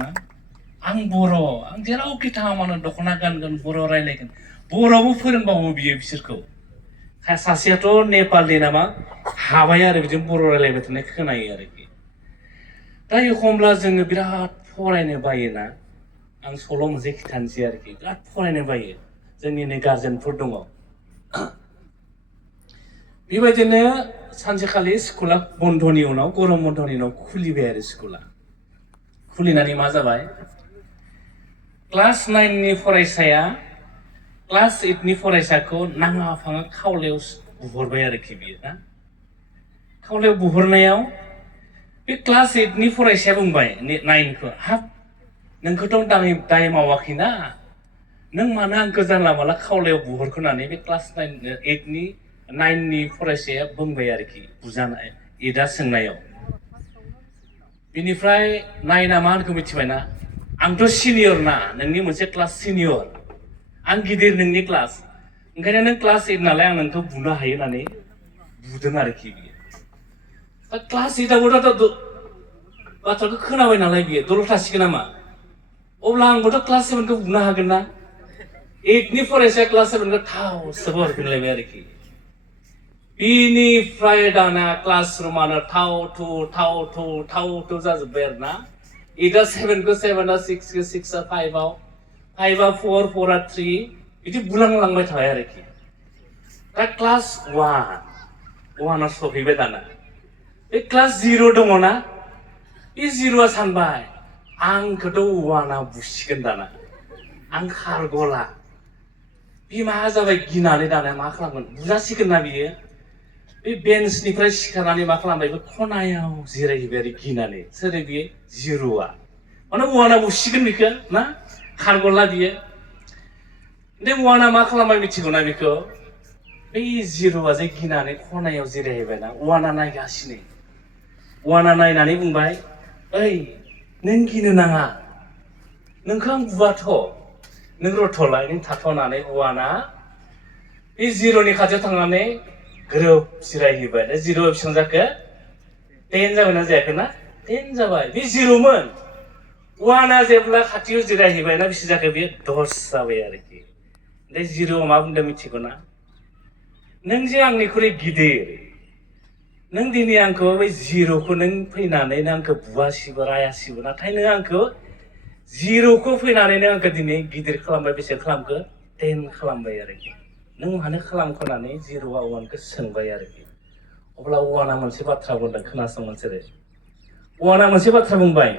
ना आं बर' आं जेरावखि थाङा मानो दख'ना गानगोन बर' रायलायगोन बर'बो फोरोंबावो बियो बिसोरखौ सासेयाथ' नेपालनि नामा हाबाय आरो बिदिनो बर' रायलायबाय थानाय खोनायो आरोखि दा एखमब्ला जोङो बिराद फरायनो बायोना आं सल' मोनसे खिथानोसै आरोखि बिराद फरायनो बायो जोंनिनो गार्जेनफोर दङ बेबायदिनो सानसेखालि स्कुला बन्दनि उनाव गरम बन्दनि उनाव खुलिबाय आरो स्कुला खुलिनानै मा जाबाय क्लास 9 नि फरायसाया क्लास 8 नि फरायसाखौ नाङा फाङा खावलायाव बुहरबाय आरोखि बियो ना खावलायाव बुहरनायाव बे क्लास 8 नि फरायसाया बुंबाय 9 खौ हाब नोंखौथ' दाय मावाखैना नों मानो आंखौ जानला माला खावलायाव बुहरखोनानै बे क्लास 9 नि फरायसाया बुंबाय आरोखि बुजानाय 8 आ सोंनायाव बिनिफ्राय 9 आ मा होनखौ मिथिबायना आंथ' सिनियर ना नोंनि मोनसे क्लास सिनियर आं गिदिर नोंनि क्लास ओंखायनो नों क्लास 8 नालाय आं नोंखौ बुनो हायो होननानै बुदों आरोखि बियो दा क्लास 8 आबोथ' बाथ्राखौ खोनाबाय नालाय बियो दलर थासिगोन नामा अब्ला आंबोथ' क्लास 7 खौ बुनो हागोन ना 8 नि फरायसाया क्लास 7 खौ थाव सोहरफिनलायबाय आरोखि बिनिफ्राय दाना क्लास रुमानो थाव थु जाजोब्बाय आरो ना 8 आ 7 खौ 7 आ 6 खौ 6 आ 5 आव 5 आ 4 4 आ 3 बिदि बुलांलांबाय थाबाय आरोखि दा क्लास 1 आ सफैबाय दाना बे क्लास 0 दङ ना बे 0 आ सानबाय आंखौथ' 1 आ बुसिगोन दाना आं खारग'ला बे मा जाबाय गिनानै दाना मा खालामगोन बुजासिगोन ना बियो बे बेन्चनिफ्राय सिखारनानै मा खालामबाय बे खनायाव जिरायहैबाय आरो गिनानै सोरो बियो 0 आ माने 1 आ बुसिगोन बेखौ ना खारग'ला बियो बे 1 आ मा खालामबाय मिथिगौना बेखौ बै 0 आ जे गिनानै खनायाव जिरायहैबायना 1 आ नायगासिनो 1 आ नायनानै बुंबाय ओइ नों गिनो नाङा नोंखौ आं बुवाथ' नों रथ'लाय नों थाथ'नानै 1 आ बे 0 नि खाथियाव थांनानै ग्रोब जिरायहैबाय 0 आ बेसेबां जाखो 10 जाबायना जायाखै ना 10 जाबाय बे 0 मोन 1 आ जेब्ला खाथियाव जिरायहैबाय ना बेसे जाखो बेयो 10 जाबाय आरोखि बे 0 आ मा बुंदों मिथिगौ ना नों जे आंनिख्रुइ गिदिर नों दिनै आंखौ बै 0 खौ नों फैनानै आंखौ बुवासिबो रायासिबो नाथाय नों आंखौ 0 खौ फैनानै नों आंखौ दिनै गिदिर खालामबाय बेसे खालामखो 10 खालामबाय आरोखि नों मानो खालामखोनानै 0 आ 1 खौ सोंबाय आरोखि अब्ला 1 आ मोनसे बाथ्रा बुंदों खोनासं नोंसोरो 1 आ मोनसे बाथ्रा बुंबाय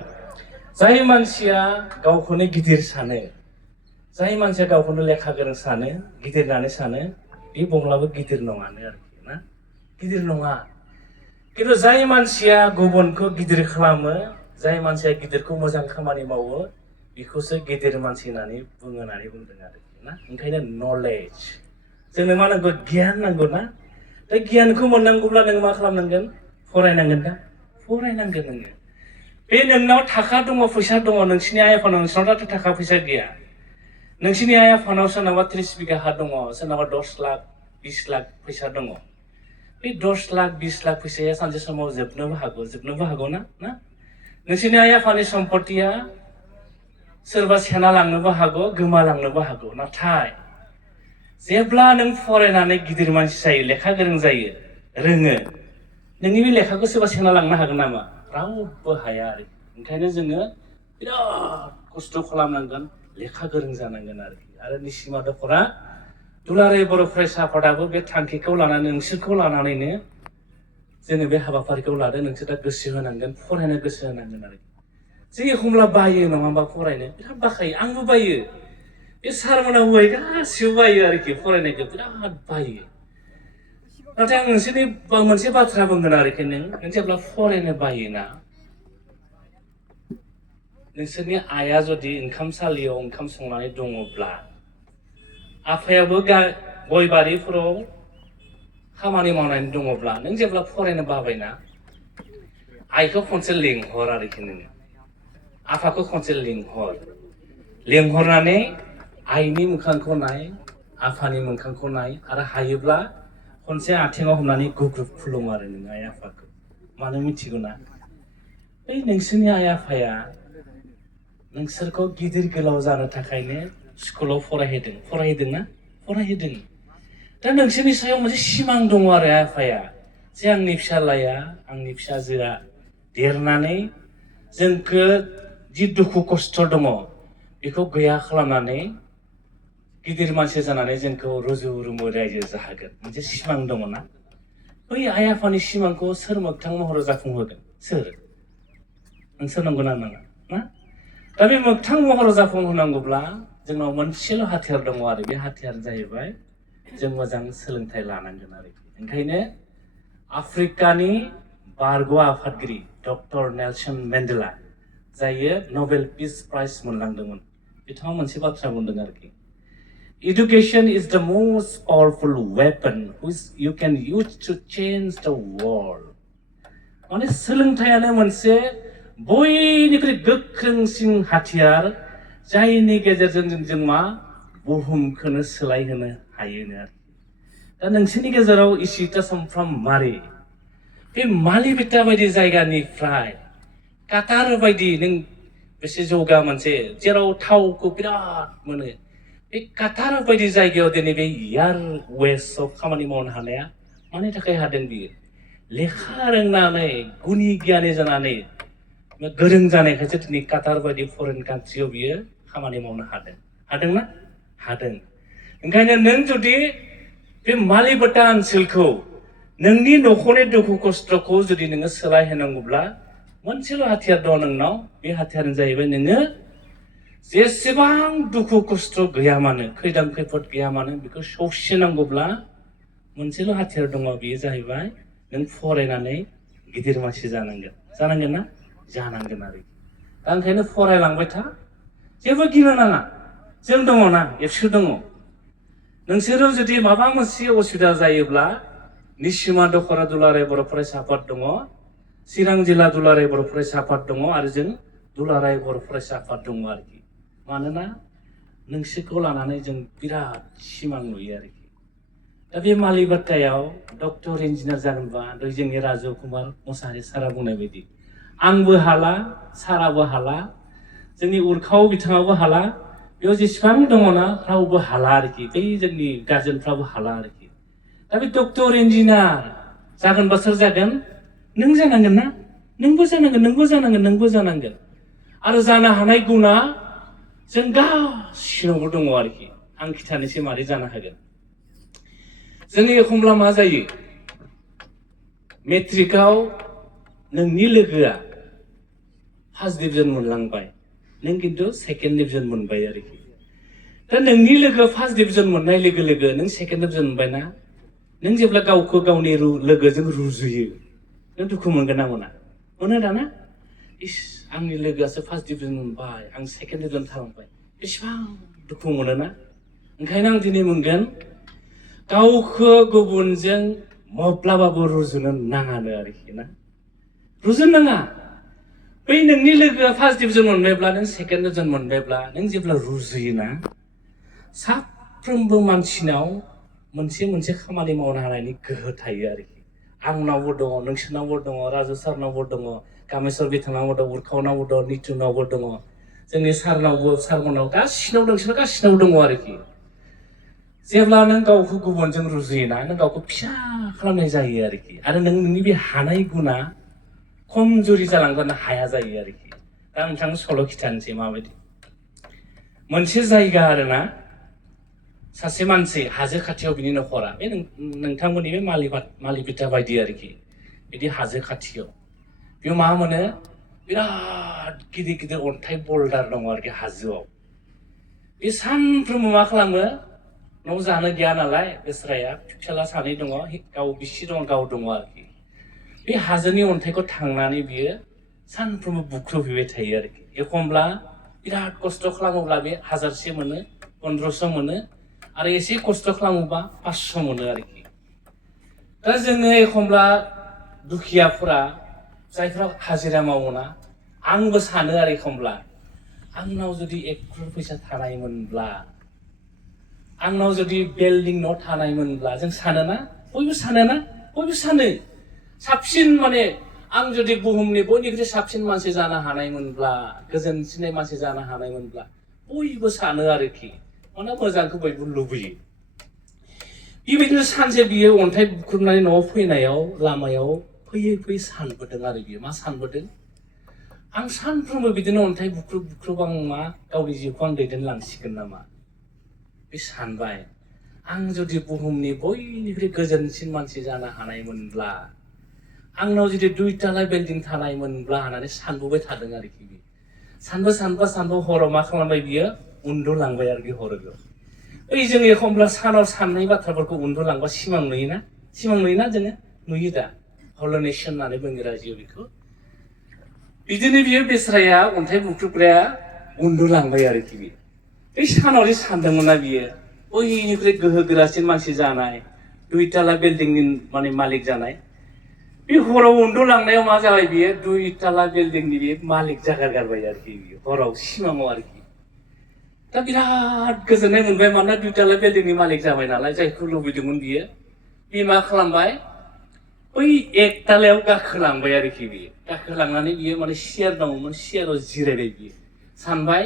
जाय मानसिया गावखौनो गिदिर सानो जाय मानसिया गावखौनो लेखा गोरों सानो गिदिर होननानै सानो बे बुंब्लाबो गिदिर नङानो आरोखि ना गिदिर नङा खिन्थु जाय मानसिया गुबुनखौ गिदिर खालामो जाय मानसिया गिदिरखौ मोजां खामानि मावो बेखौसो गिदिर मानसि होननानै बुङो होननानै बुंदों आरोखि ना ओंखायनो नलेज जोंनो मा नांगौ गियान नांगौ ना दा गियानखौ मोननांगौब्ला नों मा खालामनांगोन फरायनांगोन दा फरायनांगोन नोङो बे नोंनाव थाखा दङ फैसा दङ नोंसिनि आइ आफानाव नोंसिनावथ' थाखा फैसा गैया नोंसिनि आइ आफानाव सोरनाबा 30 बिघा हा दङ सोरनाबा 10 लाख 20 लाख फैसा दङ बे 10 लाख 20 लाख फैसाया सानसे समाव जोबनोबो हागौ ना नोंसिनि आइ आफानि सम्पतिया सोरबा सेना लांनोबो हागौ गोमालांनोबो हागौ नाथाय जेब्ला नों फरायनानै गिदिर मानसि जायो लेखा गोरों जायो रोङो नोंनि बे लेखाखौ सोरबा सेना लांनो हागोन नामा रावबो हाया आरो ओंखायनो जोङो बिराद खस्थ' खालामनांगोन लेखा गोरों जानांगोन आरो निसिमा दख'रा दुलाराय बर' फरायसा आफादाबो बे थांखिखौ लानानै नोंसोरखौ लानानैनो जोङो बे हाबाफारिखौ लादों नोंसोर दा गोसो होनांगोन फरायनो गोसो होनांगोन आरो जों एखमब्ला बायो नङा होमबा फरायनो बिराद बाखायो आंबो बायो बे सारमोना होबाय गासिबो बायो आरोखि फरायनायखौ बिराद बायो नाथाय आं नोंसोरनि मोनसे बाथ्रा बुंगोन आरोखि नों जेब्ला फरायनो बायोना नोंसोरनि आइया जुदि ओंखामसालियाव ओंखाम संनानै दङब्ला आफायाबो गय बारिफोराव खामानि मावनानै दङब्ला नों जेब्ला फरायनो बाबायना आइखौ खनसे लिंहर आरोखि नोङो आफाखौ खनसे लिंहरनानै आइनि मोखांखौ नाय आफानि मोखांखौ नाय आरो हायोब्ला खनसे आथिङाव हमनानै गुग्रुब खुलुम आरो नों आइ आफाखौ मानो मिथिगौ ना बै नोंसोरनि आइ आफाया नोंसोरखौ गिदिर गोलाव जानो थाखायनो स्कुलाव फरायहोदों दा नोंसोरनि सायाव मोनसे सिमां दङ आरो आफाया जे आंनि फिसालाया आंनि फिसाजोआ देरनानै जोंखौ जि दुखु खस्थ' दङ बेखौ गैया खालामनानै गिदिर मानसि जानानै जोंखौ रुजु रुमु रायजो जाहोगोन मोनसे सिमां दङ ना बै आइ आफानि सिमांखौ सोर मोगथां महराव जाफुंहोगोन सोर नोंसोर नंगौ ना नङा ना दा बे मोगथां महराव जाफुंहोनांगौब्ला जोंनाव मोनसेल' हाथियार दङ आरो बे हाथियार जाहैबाय जों मोजां सोलोंथाइ लानांगोन आरोखि ओंखायनो आफ्रिकानि बारग' आफादगिरि डक्टर नेलसन मेन्डेला जायो नबेल पिस प्राइज मोनलांदोंमोन बिथाङा मोनसे बाथ्रा बुंदों आरोखि Education is the most powerful weapon which you can use to change the world. माने सोलोंथायानो मोनसे बयनिख्रुइ गोख्रोंसिन हाथियार जायनि गेजेरजों जों मा बुहुमखौनो सोलायहोनो हायोनो आरोखि दा नोंसोरनि गेजेराव इसिता समफ्राम मारि बे मालिबिटा बायदि जायगानिफ्राय काटार बायदि नों बेसे जौगा मोनसे जेराव थावखौ बिराद मोनो बे काटार बायदि जायगायाव दिनै बे यार वेस्टआव खामानि मावनो हानाया मानि थाखाय हादों बियो लेखा रोंनानै गुनि गियानि जानानै गोरों जानायखायसो दिनै काटार बायदि फरेन कान्ट्रियाव बियो खामानि मावनो हादोंना हादों ओंखायनो नों जुदि बे मालिबाटा ओनसोलखौ नोंनि न'खरनि दुखु खस्थ'खौ जुदि नोङो सोलायहोनांगौब्ला मोनसेल' हाथियार दं नोंनाव बे हाथियारानो जाहैबाय नोङो जेसेबां दुखु खस्थ' गैया मानो खैदां खैफोद गैया मानो बेखौ सौसिनांगौब्ला मोनसेल' हाथियार दङ बेयो जाहैबाय नों फरायनानै गिदिर मानसि जानांगोन ना जानांगोन आरो दा ओंखायनो फरायलांबाय था जेबो गिनो नाङा जों दङ ना एबसु दङ नोंसोरो जुदि माबा मोनसे असुबिदा जायोब्ला निसिमा दख'रा दुलाराय बर' फरायसा आफाद दङ चिरां जिल्ला दुलाराय बर' फरायसा आफाद दङ आरो जों दुलाराय बर' फरायसा आफाद दङ आरोखि मानोना नोंसोरखौ लानानै जों बिराद सिमां नुयो आरोखि दा बे मालिबाटायाव डक्टर इन्जिनियार जानोबा जोंनि राजु कुमार मुसाहारि सारा बुंनाय बायदि आंबो हाला साराबो हाला जोंनि उरखाव बिथाङाबो हाला बेयाव जेसेबां दङना रावबो हाला आरोखि बै जोंनि गार्जेनफ्राबो हाला आरोखि दा बे डक्टर इन्जिनियार जागोनबा सोर जागोन नों जानांगोन ना नोंबो जानांगोन आरो जानो हानाय गुना जों गासिनावबो दङ आरोखि आं खिथानोसै मारै जानो हागोन जोंनि एखमब्ला मा जायो मेट्रिकआव नोंनि लोगोआ फार्स्ट डिभिजन मोनलांबाय नों खिन्थु सेकेन्ड डिभिजन मोनबाय आरोखि दा नोंनि लोगोआ फार्स्ट डिभिजन मोननाय लोगो लोगो नों सेकेन्ड डिभिजन मोनबायना नों जेब्ला गावखौ गावनि लोगोजों रुजुयो नों दुखु मोनगोन ना मोनो दाना इस आंनि लोगोआसो फार्स्ट डिभिजन मोनबाय आं सेकेन्ड डिभिजन थालांबाय बेसेबां दुखु मोनोना ओंखायनो आं दिनै मोनगोन गावखौ गुबुनजों माब्लाबाबो रुजुनो नाङानो आरोखि ना रुजुनो नाङा बै नोंनि लोगोआ फार्स्ट डिभिजन मोनबायब्ला नों सेकेन्ड डिभिजन मोनबायब्ला नों जेब्ला रुजुयोना साफ्रोमबो मानसिनाव मोनसे खामानि मावनो हानायनि गोहो थायो आरोखि आंनावबो दङ नोंसोरनावबो दङ राजु सारनावबो दङ कामेश्वर बिथांनावबो दङ उरखावनावबो दङ निथुनावबो दङ जोंनि सारमोनाव गासिनाव दङ आरोखि जेब्ला नों गावखौ गुबुनजों रुजुयोना नों गावखौ फिसा खालामनाय जायो आरोखि आरो नोंनि बे हानाय गुना खमजुरि जालांनो हाया जायो आरोखि दा नोंथांनो सल' खिथानोसै माबायदि मोनसे जायगा आरोना सासे मानसि हाजो खाथियाव बिनि न'खरा बे नोंथांमोननि बे मालिबिटा बायदि आरोखि बिदि हाजो खाथियाव बेयाव मा मोनो बिराद गिदिर अन्थाइ बल्डार दङ आरोखि हाजोआव बे सानफ्रोमबो मा खालामो न'आव जानो गैया नालाय बेस्राया फिसाला सानै दङ गाव बिसि दङ गाव दङ आरोखि बे हाजोनि अन्थाइखौ थांनानै बियो सानफ्रोमबो बुख्रुबहैबाय थायो आरोखि एखमब्ला बिराद खस्थ' खालामोब्ला बे 1000 मोनो 1500 मोनो आरो एसे खस्थ' खालामोबा 500 मोनो आरोखि दा जोङो एखमब्ला दुखियाफोरा जायफ्रा हाजिरा मावोना आंबो सानो आरो एखमब्ला आंनाव जुदि 1 crore फैसा थानायमोनब्ला आंनाव जुदि बिल्डिं न' थानायमोनब्ला जों बयबो सानो साबसिन माने आं जुदि बुहुमनि बयनिख्रुइ साबसिन मानसि जानो हानायमोनब्ला गोजोनसिननाय मानसि जानो हानायमोनब्ला बयबो सानो आरोखि माने मोजांखौ बयबो लुबैयो बेबायदिनो सानसे बियो अन्थाइ बुख्रुबनानै न'आव फैनायाव लामायाव फैयै फैयै सानबोदों आरो बियो मा सानबोदों आं सानफ्रोमबो बिदिनो अन्थाइ बुख्रुब बुख्रुब आं मा गावनि जिउखौ आं दैदेनलांसिगोन नामा बे सानबाय आं जुदि बुहुमनि बयनिख्रुइ गोजोनसिन मानसि जानो हानायमोनब्ला आंनाव जुदि 2 ताला बिल्डिं थानायमोनब्ला होननानै सानबोबाय थादों आरोखि बियो सानबो हराव मा खालामबाय बियो उन्दुलांबाय आरोखि हराव ओइ जों एखमब्ला सानाव साननाय बाथ्राफोरखौ उन्दुलांबा सिमां नुयोना जोङो नुयो दा हलुसिनेसन होननानै बुङो इंराजियाव बेखौ बिदिनो बियो बेस्राया अन्थाइ बुख्रुबग्राया उन्दुलांबाय आरोखि बियो बै सानाव जे सानदोंमोन ना बियो बयनिख्रुइ गोहो गोरासिन मानसि जानाय 2 ताला बिल्डिंनि माने मालिक जानाय बे हराव उन्दुलांनायाव मा जाबाय बियो 2 ताला बिल्डिंनि बे मालिक जागारगारबाय आरोखि बियो हराव सिमाङाव आरोखि दा बिराद गोजोननाय मोनबाय मानोना 2 ताला बिल्डिंनि मालिक जाबाय नालाय जायखौ लुबैदोंमोन बियो बे मा खालामबाय बै 1 तालायाव गाखोलांबाय आरोखि बियो गाखोलांनानै बियो माने सियार दङमोन सियाराव जिरायबाय बियो सानबाय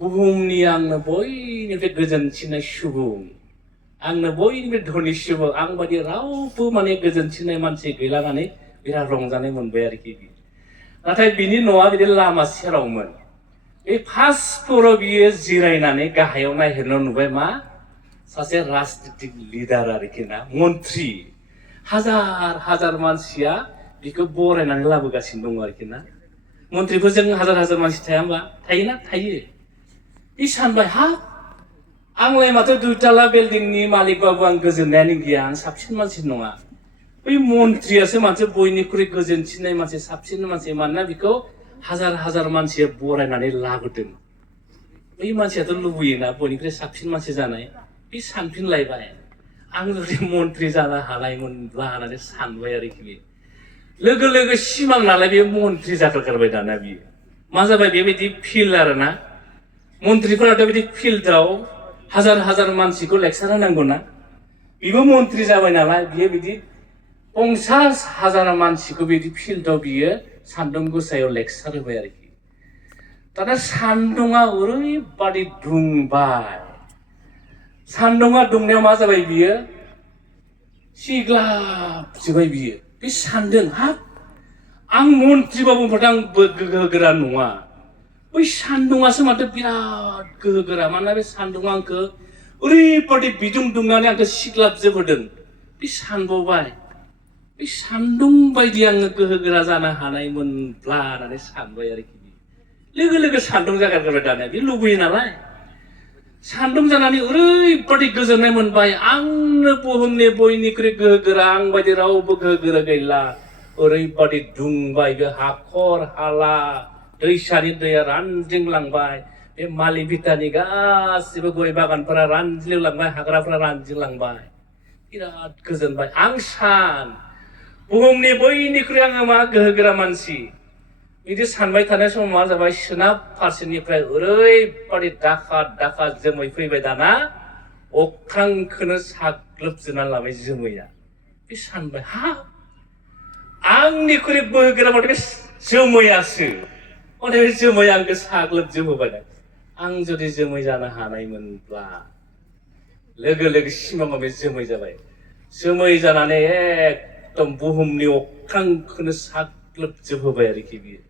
बुहुमनि आंनो बयनिफ्राय गोजोनसिननाय सुबुं आंनो बयनिफ्राय धोनि सुबुं आं बायदि रावबो माने गोजोनसिननाय मानसि गैलानानै बिराद रंजानाय मोनबाय आरोखि बियो नाथाय बिनि न'आ बिदि लामा सेरावमोन बे फार्स्ट फ्ल'राव बियो जिरायनानै गाहायाव नायहरनायाव नुबाय मा सासे राजनितिक लिडार आरोखि ना मन्त्रि हाजार मानसिया बिखौ बरायनानै लाबोगासिनो दङ आरोखि ना मन्त्रिफोरजों हाजार मानसि थाया होमबा थायोना थायो बे सानबाय आंलाय माथो 2 ताला बिल्डिंनि मालिकबाबो आं गोजोननायानो गैया आं साबसिन मानसि नङा बै मन्त्रियासो मानसि बयनिख्रुइ गोजोनसिननाय मानसि साबसिन मानसि मानोना बिखौ हाजार मानसिया बरायनानै लाबोदों बै मानसियाथ' लुबैयोना बयनिख्रुइ साबसिन मानसि जानाय बे सानफिनलायबाय आं जुदि मन्त्रि जानो हानायमोनब्ला होननानै सानबाय आरोखि बे लोगो सिमां नालाय बे मन्त्रि जागारगारबाय दाना बियो मा जाबाय बेबायदि फिल्ड आरोना मन्त्रिफोराथ' बिदि फिल्डआव हाजार मानसिखौ लेक्सार होनांगौ ना बेबो मन्त्रि जाबाय नालाय बियो बिदि 50,000 मानसिखौ बिदि फिल्डआव बियो सान्दुं गोसायाव लेक्सार होबाय आरोखि दाना सान्दुङा ओरैबादि दुंबाय सान्दुङा दुंनायाव मा जाबाय बियो सिग्लाबजोब्बाय बियो बे सान्दों आं मन्त्रिबाबो माथो आं गोहो गोरा नङा बै सान्दुङासो माथो बिराद गोहो गोरा मानोना बे सान्दुङा आंखौ ओरैबादि बिदुं दुंनानै आंखौ सिग्लाबजोबहोदों बे सानबावबाय बे सान्दुं बायदि आङो गोहो गोरा जानो हानायमोनब्ला होननानै सानबाय आरोखि लोगो सान्दुं जागारगारबाय दानिया बे लुबैयो नालाय सान्दुं जानानै ओरैबादि गोजोननाय मोनबाय आंनो बुहुमनि बयनिख्रुइ गोहो गोरा आं बायदि रावबो गोहो गोरा गैला ओरैबादि दुंबाय बे हाखर हाला दैसानि दैया रानज्रिंलांबाय बे मालि बिटानि गासिबो गय बागानफोरा रानज्रिंलांबाय हाग्राफोरा रानज्रिंलांबाय बिराद गोजोनबाय आं बुहुमनि बयनिख्रुइ आङो मा गोहो गोरा मानसि बिदि सानबाय थानाय समाव मा जाबाय सोनाब फारसेनिफ्राय ओरैबादि दाखा जोमै फैबाय दाना अख्रांखौनो साग्लोबजोबना लाबाय जोमैया बे सानबाय आंनिख्रुइ गोहो गोरा माथो बे जोमैयासो माने बे जोमै आंखौ साग्लोबजोबहोबाय आं जुदि जोमै जानो हानायमोनब्ला लोगो सिमाङाव बे जोमै जाबाय जोमै जानानै एकदम बुहुमनि अख्रांखौनो साग्लोबजोबहोबाय आरोखि बियो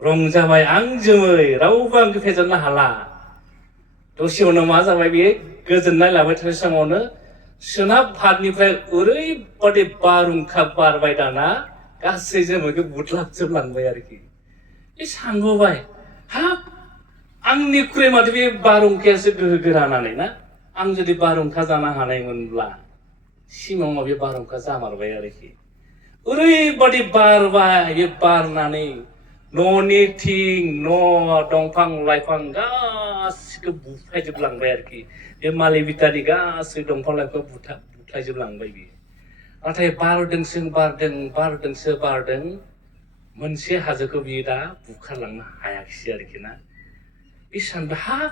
रंजाबाय आं जोमै रावबो आंखौ फेजेननो हाला दसे उनाव मा जाबाय बेयो गोजोननाय लाबाय थानाय समावनो सोनाब फारनिफ्राय ओरैबादि बारहुंखा बारबाय दाना गासै जोमैखौ बुद्लाबजोबलांबाय आरोखि बे सानबोबाय आंनिख्रुइ माथो बे बारहुंखायासो गोहो गोरा होननानै ना आं जुदि बारहुंखा जानो हानायमोनब्ला सिमाङाव बे बारहुंखा जामारबाय आरोखि ओरैबादि बारबाय बे बारनानै न'नि थिं न' दंफां लाइफां गासिखौ बुफायजोबलांबाय आरोखि बे मालि बिटानि गासै दंफां लाइफां बुफायजोबलांबाय बियो नाथाय बारदोंसो बारदों मोनसे हाजोखौ बियो दा बुखारलांनो हायाखिसै आरोखि ना बे सानबाय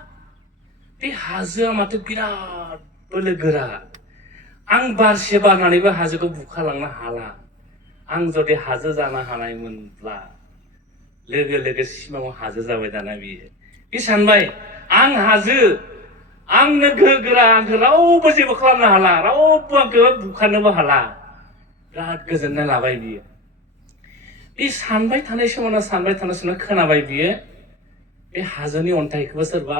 बे हाजोआ माथो बिराद बोलो गोरा आं बारसे बारनानैबो हाजोखौ बुखारलांनो हाला आं जुदि हाजो जानो हानायमोनब्ला लोगो लोगो सिमाङाव हाजो जाबाय दाना बियो बे सानबाय आं हाजो आंनो गोहो गोरा आंखौ रावबो जेबो खालामनो हाला रावबो आंखौ बुखारनोबो हाला बिराद गोजोननाय लाबाय बियो बे सानबाय थानाय समावनो खोनाबाय बियो बे हाजोनि अन्थाइखौबो सोरबा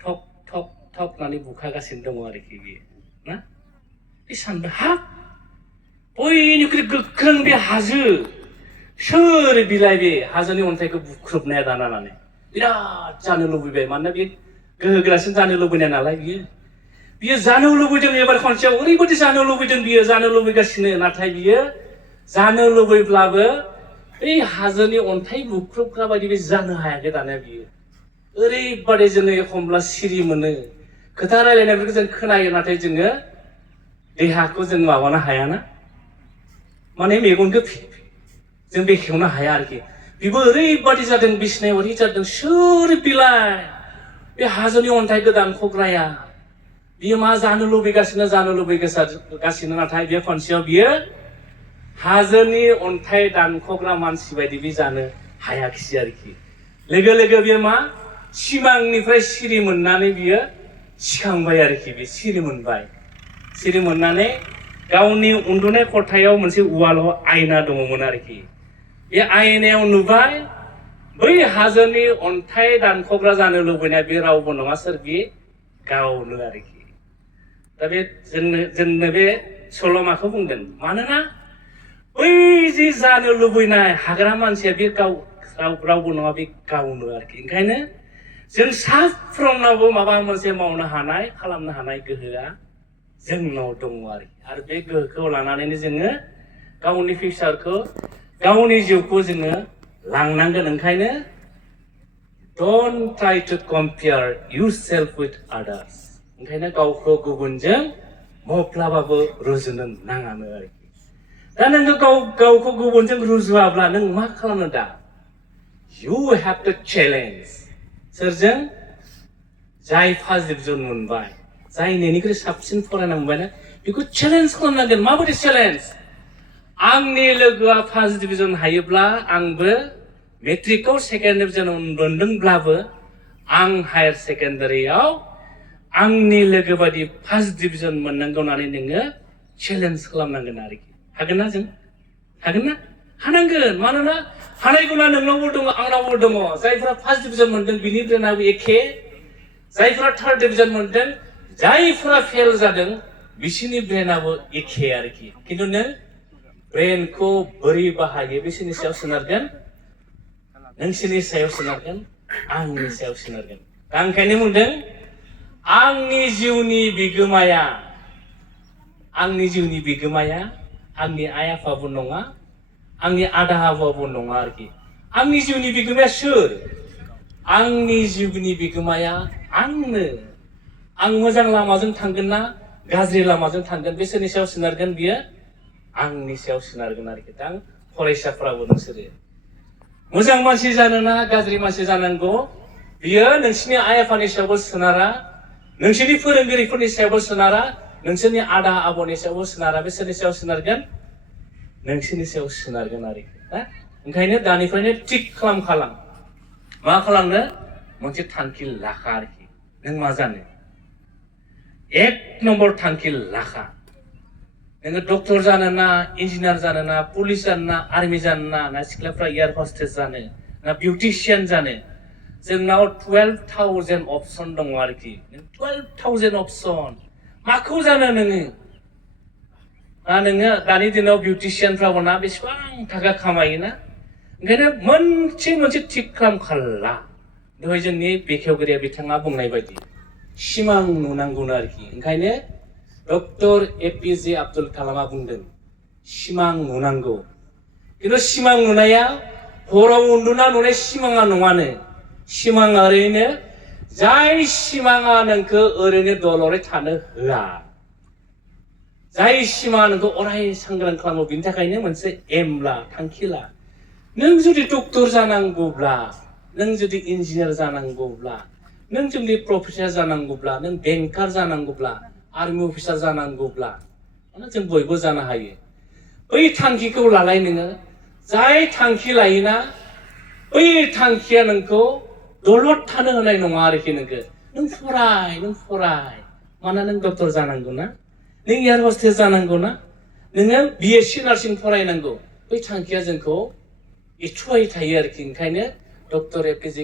ठक ठक ठक होननानै बुखागासिनो दङ आरोखि बियो ना बे सानबाय हाब बयनिख्रुइ गोख्रों बे हाजो सोर बिलाय बे हाजोनि अन्थाइखौ बुख्रुबनाया दाना लानानै बिराद जानो लुबैबाय मानोना बे गोहो गोरासिन जानो लुबैनाय नालाय बियो जानो लुबैदों एबार खनसेयाव ओरैबायदि जानो लुबैदों बियो जानो लुबैगासिनो नाथाय बियो जानो लुबैब्लाबो बै हाजोनि अन्थाइ बुख्रुबग्रा बायदि बे जानो हायाखै दानिया बियो ओरैबादि जोङो एखमब्ला सिरि मोनो खोथा रायलायनायफोरखौ जों खोनायो नाथाय जोङो देहाखौ जों माबानो हायाना माने मेगनखौ जों बेखेवनो हाया आरोखि बेबो ओरैबादि जादों बिसिनायाव ओरै जादों सोर बिलाय बे हाजोनि अन्थाइ दानख'ग्राया बियो मा जानो लुबैगासिनो नाथाय बे खनसेयाव बियो हाजोनि अन्थाइ दानख'ग्रा मानसि बायदि बे जानो हायाखिसै आरोखि लोगो लोगो बियो मा सिमांनिफ्राय सिरि मोननानै बियो सिखांबाय आरोखि बे सिरि मोननानै गावनि उन्दुनाय खथायाव मोनसे उवालाव आयना दङमोन आरोखि बे आयनायाव नुबाय बै हाजोनि अन्थाइ दानख'ग्रा जानो लुबैनाय बे रावबो नङा सोर बे गावनो आरोखि दा बे जोंनो बे सल'माखौ बुंदों मानोना बै जि जानो लुबैनाय हाग्रा मानसिया बे रावबो नङा बे गावनो आरोखि ओंखायनो जों साफ्रोमनावबो माबा मोनसे मावनो हानाय खालामनो हानाय गोहोआ जोंनाव दङ आरो बे गोहोखौ लानानैनो जोङो गावनि फिउचारखौ गावनि जिउखौ जोङो लांनांगोन ओंखायनो don't try to compare yourself with others ओंखायनो गावखौ गुबुनजों माब्लाबाबो रुजुनो नाङानो आरोखि दा नोङो गावखौ गुबुनजों रुजुआब्ला नों मा खालामनो दा you have to challenge सोरजों जाय फार्स्ट डिभिजन मोनबाय जाय नोंनिख्रुइ साबसिन फरायना मोनबायना बेखौ चेलेन्ज खालामनांगोन माबायदि चेलेन्ज आंनि लोगोआ फार्स्ट डिभिजन हायोब्ला आंबो मेट्रिकआव सेकेन्ड डिभिजन मोनदोंब्लाबो आं हायार सेकेन्डारियाव आंनि लोगो बायदि फार्स्ट डिभिजन मोननांगौ होननानै नोङो चेलेन्ज खालामनांगोन आरोखि हागोन ना जों हागोन ना हानांगोन मानोना हानाय गुना नोंनावबो दङ आंनावबो दङ जायफ्रा फार्स्ट डिभिजन मोनदों बिनि ब्रेनाबो एखे जायफ्रा थार्ड डिभिजन मोनदों जायफ्रा फेल जादों बिसोरनि ब्रेनाबो एखे आरोखि खिन्थु नों ब्रेनखौ बोरै बाहायो बिसोरनि सायाव सोनारगोन नोंसोरनि सायाव सोनारगोन आंनि सायाव सोनारगोन दा ओंखायनो बुंदों आंनि जिउनि बिगोमाया आंनि आइ आफाबो नङा आंनि आदा आबाबो नङा आरोखि आंनि जिउनि बिगोमाया सोर आंनि जिउनि बिगोमाया आंनो आं मोजां लामाजों थांगोन ना गाज्रि लामाजों थांगोन बे सोरनि सायाव सोनारगोन बियो आंनि सायाव सोनारगोन आरोखि दा फरायसाफ्राबो नोंसोरो मोजां मानसि जानो ना गाज्रि मानसि जानांगौ बियो नोंसिनि आइ आफानि सायावबो सोनारा नोंसोरनि फोरोंगिरिफोरनि सायावबो सोनारा नोंसोरनि आदा आब'नि सायावबो सोनारा बे सोरनि सायाव सोनारगोन नोंसोरनि सायाव सोनारगोन आरोखि ना ओंखायनो दानिफ्रायनो थिग खालाम मा खालामनो मोनसे थांखि लाखा आरोखि नों मा जानो एक नम्बर थांखि लाखा नोङो डक्टर जानो ना इन्जिनियार जानो ना पुलिस जानो ना आर्मि जानो ना सिख्लाफ्रा एयार हस्टेस जानो ना बिउटिशियान जानो जोंनाव 12,000 अपसन दङ आरोखि 12,000 अपसन माखौ जानो नोङो दानि दिनाव बिउटिशियानफ्राबो ना बेसेबां थाखा खामायोना ओंखायनो मोनसे थिग खालामखाला दहाय जोंनि बेखेवगिरिया बिथाङा बुंनाय बायदि सिमां नुनांगौनो आरोखि ओंखायनो डक्टर एपिजे आब्दुल कालामा बुंदों सिमां नुनांगौ खिन्थु सिमां नुनाया हराव उन्दुना नुनाय सिमाङा नङानो सिमाङा ओरैनो जाय सिमाङा नोंखौ ओरैनो दलरै थानो होआ जाय सिमाङा नोंखौ अराय सांग्रां खालामो बिनि थाखायनो मोनसे एम ला थांखि ला नों जुदि डक्टर जानांगौब्ला नों जुदि इन्जिनियार जानांगौब्ला नों जुदि प्रफेसार जानांगौब्ला नों बेंकार जानांगौब्ला आर्मि अफिसार जानांगौब्ला जों बयबो जानो हायो बै थांखिखौ लालाय नोङो जाय थांखि लायोना बै थांखिया नोंखौ दलद थानो होनाय नङा आरोखि नों फराय माना नों डक्टर जानांगौ ना नों एयार हस्टेस जानांगौ ना नोङो BSc नार्सिं फरायनांगौ बै थांखिया जोंखौ इथुबाय थायो आरोखि ओंखायनो डक्टर APJ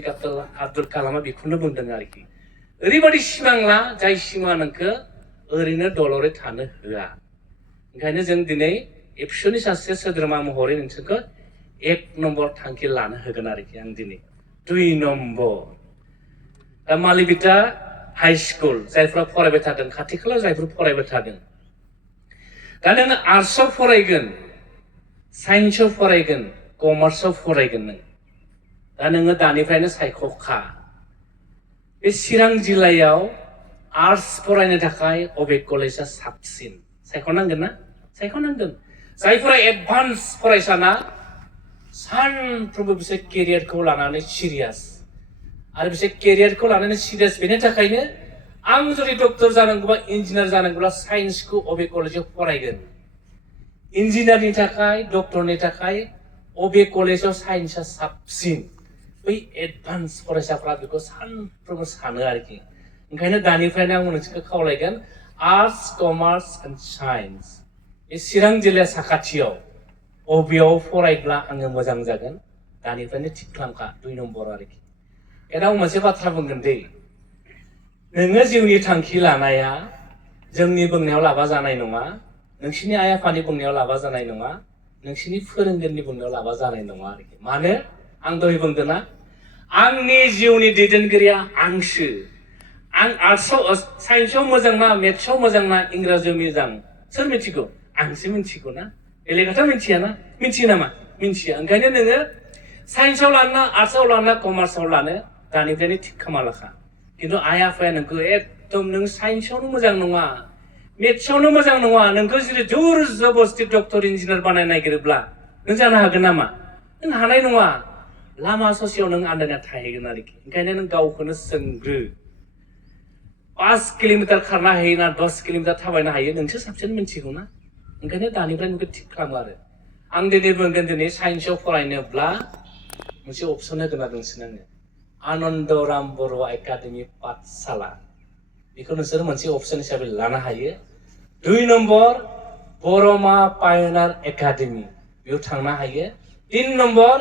आब्दुल कालामा बेखौनो बुंदों आरोखि ओरैबायदि सिमां ला जाय सिमाङा नोंखौ ओरैनो दलरै थानो होआ ओंखायनो जों दिनै एबसुनि सासे सोद्रोमा महरै नोंसोरखौ 1 नम्बर थांखि लानो होगोन आरोखि आं दिनै 2 नम्बर दा मालिबिटा हाई स्कुल जायफ्रा फरायबाय थादों खाथि खालायाव जायफ्रा फरायबाय थादों दा नोङो आर्ट्सआव फरायगोन साइन्सआव फरायगोन कमार्सआव फरायगोन नों दा नोङो दानिफ्रायनो सायख'खा बे चिरां जिल्लायाव आर्ट्स फरायनो थाखाय अबे कलेजआ साबसिन सायख'नांगोन ना सायख'नांगोन जायफोरा एडभान्स फरायसाना सानफ्रोमबो बिसोर केरियारखौ लानानै सिरियास आरो बिसोर केरियारखौ लानानै सिरियास बेनि थाखायनो आं जुदि डक्टर जानांगौबा इन्जिनियार जानांगौब्ला साइन्सखौ अबे कलेजाव फरायगोन इन्जिनियारनि थाखाय डक्टरनि थाखाय अबे कलेजाव साइन्सआ साबसिन बै एडभान्स फरायसाफ्रा बेखौ सानफ्रोमबो सानो आरोखि ओंखायनो दानिफ्रायनो आं नोंसोरखौ खावलायगोन आर्ट्स कमार्स एन्ड साइन्स बे चिरां जिल्ला साखाथियाव अबेयाव फरायब्ला आङो मोजां जागोन दानिफ्रायनो थिग खालामखा 2 नम्बर आरोखि एदा आं मोनसे बाथ्रा बुंगोन दे नोङो जिउनि थांखि लानाया जोंनि बुंनायाव लाबा जानाय नङा नोंसिनि आइ आफानि बुंनायाव लाबा जानाय नङा नोंसिनि फोरोंगिरिनि बुंनायाव लाबा जानाय नङा आरोखि मानो आं दहाय बुंदों ना आंनि जिउनि दैदेनगिरिया आंसो आं आर्ट्सआव साइन्सआव मोजां ना मेथ्सआव मोजां ना इंराजियाव मोजां सोर मिथिगौ आंसो मिथिगौ ना बेलेगाथ' मिथिया ना मिथियो नामा मिथिया ओंखायनो नोङो साइन्सआव लानो आर्ट्सआव लानो कमार्सआव लानो दानिफ्रायनो थिग खालामलाखा खिन्थु आइ आफाया नोंखौ एकदम नों साइन्सआवनो मोजां नङा मेथ्सआवनो मोजां नङा नोंखौ जुदि जोर जबरदस्ति डक्टर इन्जिनियार बानायनो नागिरोब्ला नों जानो हागोन नामा नों हानाय नङा लामा ससेयाव नों आन्दायना थाहैगोन आरोखि ओंखायनो नों गावखौनो सोंग्रो 5 किल'मिटार खारनो हायो ना 10 किल'मिटार थाबायनो हायो नोंसो साबसिन मिथिगौ ना ओंखायनो दानिफ्राय नोंखौ थिग खालामो आरो आं दिनै बुंगोन दिनै साइन्सआव फरायनोब्ला मोनसे अपसन होगोन आरो नोंसोरनो आनन्दराम बर' एकाडेमि पाठशाला बेखौ नोंसोर मोनसे अपसन हिसाबै लानो हायो 2 नम्बर बरमा पायनार एकाडेमि बेयाव थांनो हायो 3 नम्बर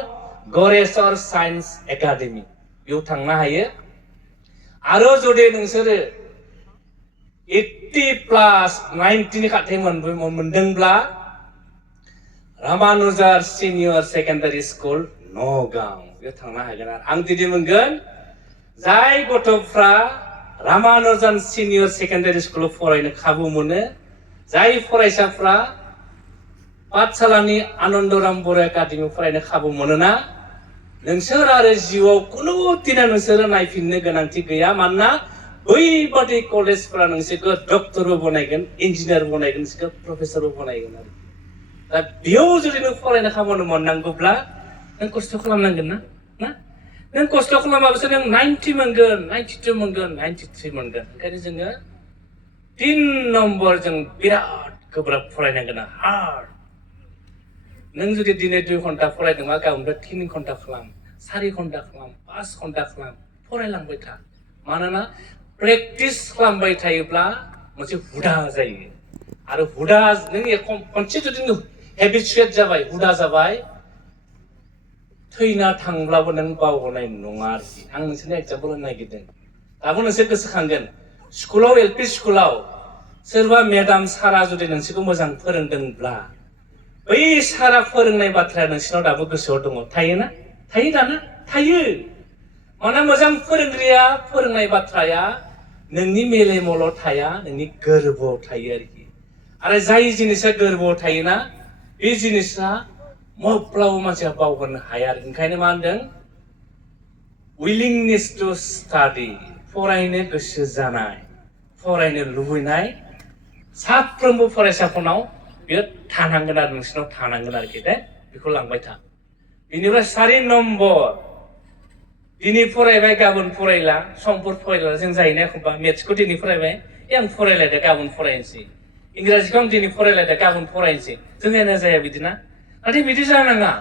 गरेश्वर साइन्स एकाडेमि बेयाव थांनो हायो आरो जुदि नोंसोरो 80+ 90 नि खाथि मोनदोंब्ला रामानुजार सिनियर सेकेन्डारि स्कुल नगाव बेयाव थांनो हागोन आरो आं दिनै बुंगोन जाय गथ'फ्रा रामानुजन सिनियर सेकेन्डारि स्कुलाव फरायनो खाबु मोनो जाय फरायसाफ्रा पाठशालानि आनन्दराम बर' एकाडेमियाव फरायनो खाबु मोनोना नोंसोर आरो जिउआव कुनु दिना नोंसोरो नायफिननो गोनांथि गैया मानोना बैबादि कलेजफोरा नोंसोरखौ डक्टरबो बनायगोन इन्जिनियार बनायगोन नोंसोरखौ प्रफेसरबो बनायगोन आरो दा बेयाव जुदि नों फरायनो खाबु मोननांगौब्ला नों खस्थ' खालामनांगोन ना नों खस्थ' खालामाबासो नों 90 मोनगोन 92 मोनगोन 93 मोनगोन ओंखायनो जोङो 3 नम्बर जों बिराद गोब्राब फरायनांगोन हार्ड नों जुदि दिनै 2 घन्टा फरायदोंबा गाबोननिफ्राय 3 घन्टा खालाम 4 घन्टा खालाम 5 घन्टा खालाम फरायलांबाय था मानोना प्रेक्टिस खालामबाय थायोब्ला मोनसे हुदा जायो आरो हुदा नों खनसे जुदि नों हेबिचुएट जाबाय हुदा जाबाय थैना थांब्लाबो नों बावगारनाय नङा आरोखि आं नोंसोरनि एग्जाम्पल होनो नागिरदों दाबो नोंसोर गोसोखांगोन स्कुलाव LP स्कुलाव सोरबा मेडाम सारा जुदि नोंसोरखौ मोजां फोरोंदोंब्ला बै सारा फोरोंनाय बाथ्राया नोंसिनाव दाबो गोसोआव दङ थायोना थायो दाना थायो मानोना मोजां फोरोंगिरिया फोरोंनाय बाथ्राया नोंनि मेलेमावल' थाया नोंनि गोरबोआव थायो आरोखि आरो जाय जिनिसा गोरबोआव थायोना बे जिनिसा माब्लाबा मानसिया बावगारनो हाया आरो ओंखायनो मा होनदों willingness to study फरायनो गोसो जानाय फरायनो लुबैनाय साफ्रोमबो फरायसाफोरनाव बेयो थानांगोन आरो नोंसिनाव थानांगोन आरोखि दे बेखौ लांबाय था बेनिफ्राय 4 नम्बर दिनै फरायबाय गाबोन फरायला समफोर फरायला जों जायोना एखमबा मेथ्सखौ दिनै फरायबाय आं फरायलायदो गाबोन फरायनोसै इंराजिखौ आं दिनै फरायलायदों गाबोन फरायनोसै जोंनियानो जाया बिदिना नाथाय बिदि जानाङा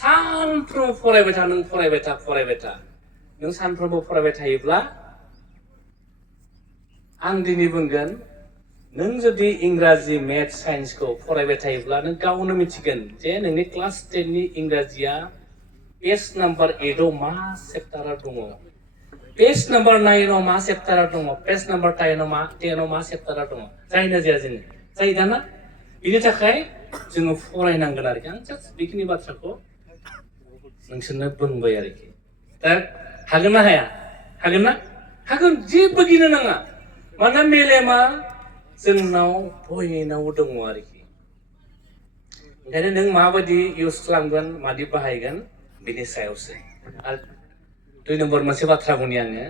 सानफ्रोमबो फरायबाय था नों फरायबाय था नों सानफ्रोमबो फरायबाय थायोब्ला आं दिनै बुंगोन नों जुदि इंराजि मेथ्स साइन्सखौ फरायबाय थायोब्ला नों गावनो मिथिगोन जे नोंनि क्लास 10 नि इंराजिया पेज नाम्बार 8 आव मा चेप्टारा दङ पेज नाम्बार 9 आव मा चेप्टारा दङ पेज नाम्बार 10 आव मा चेप्टारा दङ जायना जाया जोङो जायो दाना बिनि थाखाय जोङो फरायनांगोन आरोखि आं जास्ट बेखिनि बाथ्राखौ नोंसोरनो बुंबाय आरोखि दा हागोन ना हाया हागोन ना हागोन जेबो गिनो नाङा मानोना मेलेमा जोंनाव बयनावबो दङ आरोखि ओंखायनो नों माबायदि इउज खालामगोन मादि बाहायगोन बिनि सायावसो आरो 2 नम्बर मोनसे बाथ्रा बुंनि आङो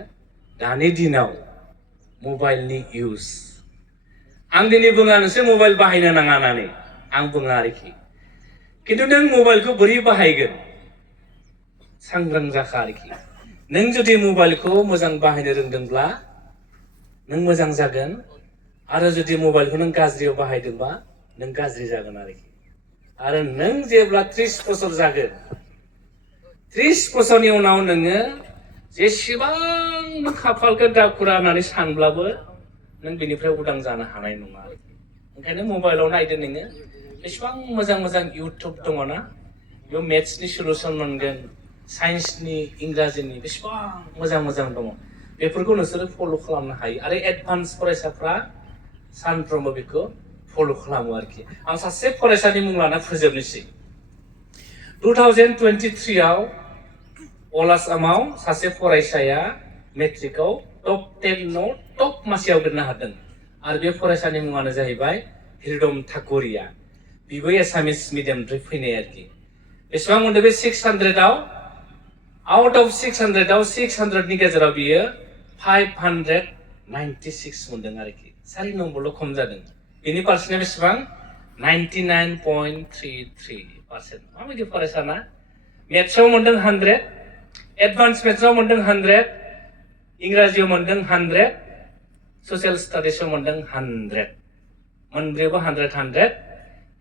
दानि दिनाव मबाइलनि इउज आं दिनै बुङा नोंसोर मबाइल बाहायनो नाङा होननानै आं बुङा आरोखि खिन्थु नों मबाइलखौ बोरै बाहायगोन सांग्रां जाखा आरोखि नों जुदि मबाइलखौ मोजां बाहायनो रोंदोंब्ला नों मोजां जागोन आरो जुदि मबाइलखौ नों गाज्रियाव बाहायदोंबा नों गाज्रि जागोन आरोखि आरो नों जेब्ला 30 बोसोर जागोन 30 बोसोरनि उनाव नोङो जेसेबां नों खाफालखौ दाखुरा होननानै सानब्लाबो नों बेनिफ्राय उदां जानो हानाय नङा ओंखायनो मबाइलाव नायदो नोङो बेसेबां मोजां इउटुब दङ ना बेयाव मेथ्सनि सलुसन मोनगोन साइन्सनि इंराजिनि बेसेबां मोजां दङ बेफोरखौ नोंसोरो फल' खालामनो हायो आरो एडभान्स फरायसाफ्रा सानफ्रोमबो बेखौ फल' खालामो आरोखि आं सासे फरायसानि मुं लाना फोजोबनोसै 2023 आव अल आसामाव सासे फरायसाया मेट्रिकआव टप 10 आव टप मासियाव दोननो हादों आरो बे फरायसानि मुङानो जाहैबाय हिरदम ठाकुरिया बिबो एसामिस मिडियामनिफ्राय फैनाय आरोखि बेसेबां मोनदों बे 600 आव आउट अफ 600 आव 600 नि गेजेराव बियो 596 मोनदों आरोखि 4 नम्बरल' खम जादों बेनि पार्सेन्टआ बेसेबां 99.33% माबायदि फरायसाना मेथ्सआव मोनदों 100 एडभान्स मेथ्सआव मोनदों 100 इंराजियाव मोनदों 100 ससियेल स्टाडिसआव मोनदों 100 मोनब्रैबो 100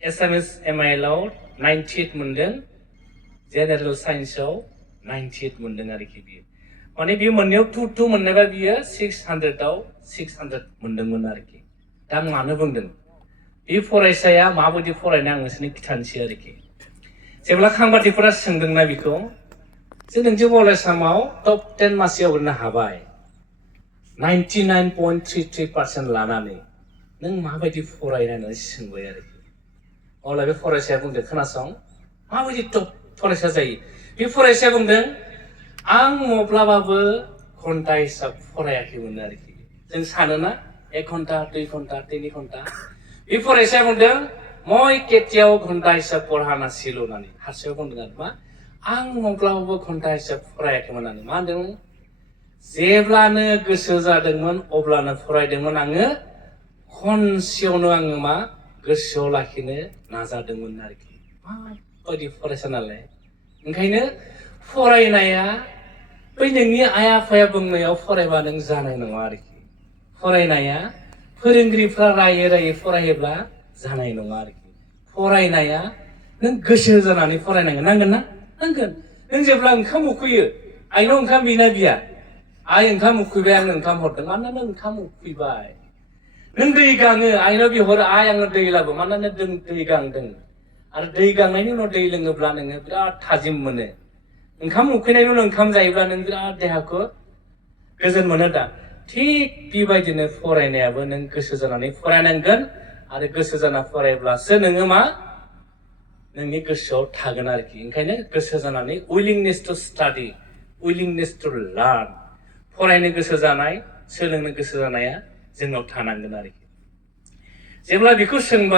एसामिस एमआइएलआव 98 मोनदों जेनेरेल साइन्सआव 98 मोनदों आरोखि बियो माने बियो मोननायाव 2 मोननायबा बियो 600 आव 600 मोनदोंमोन आरोखि दा आं मानो बुंदों बे फरायसाया माबायदि फरायना आं नोंसोरनो खिथानोसै आरोखि जेब्ला खांबाथिफोरा सोंदोंना बेखौ जे नों जे अल आसामाव टप 10 मासियाव होनो हाबाय 99.33% लानानै नों माबायदि फरायनानै सोंबाय आरोखि अब्ला बे फरायसाया बुंदों खोनासं माबायदि टप फरायसा जायो बे फरायसाया बुंदों आं माब्लाबाबो घन्टा हिसाब फरायाखैमोन आरोखि जों सानोना 1 घन्टा 2 घन्टा 3 घन्टा बे फरायसाया बुंदों মই केতিয়াव घन्टा हिसाब पढ़ा नासिलो होननानै हारसायाव बुंदों आरो मा आं माब्लाबाबो घन्टा हिसाब फरायाखैमोन होननानै मा होनदों जेब्लानो गोसो जादोंमोन अब्लानो फरायदोंमोन आङो खनसेयावनो आङो मा गोसोआव लाखिनो नाजादोंमोन आरोखि माबायदि फरायसा नालाय ओंखायनो फरायनाया बै नोंनि आइ आफाया बुंनायाव फरायबा नों जानाय नङा आरोखि फरायनाया फोरोंगिरिफ्रा रायै फरायोब्ला जानाय नङा आरोखि फरायनाया नों गोसो जानानै फरायनांगोन नांगोन ना नांगोन नों जेब्ला ओंखाम उखैयो आइनाव ओंखाम बिना बिया आइ ओंखाम उखैबाय आंनो ओंखाम हरदों मानोना नों ओंखाम उखैबाय नों दै गाङो आइनाव बिहर आइ आंनो दै लाबो मानोना नों दै गांदों आरो दै गांनायनि उनाव दै लोङोब्ला नोङो बिराद थाजिम मोनो ओंखाम उखैनायनि उनाव ओंखाम जायोब्ला नों बिराद देहाखौ गोजोन मोनो दा थिग बेबायदिनो फरायनायाबो नों गोसो जानानै फरायनांगोन आरो गोसो जाना फरायब्लासो नोङो मा नोंनि गोसोआव थागोन आरोखि ओंखायनो गोसो जानानै willingness to study willingness to learn फरायनो गोसो जानाय सोलोंनो गोसो जानाया जोंनाव थानांगोन आरोखि जेब्ला बेखौ सोंबा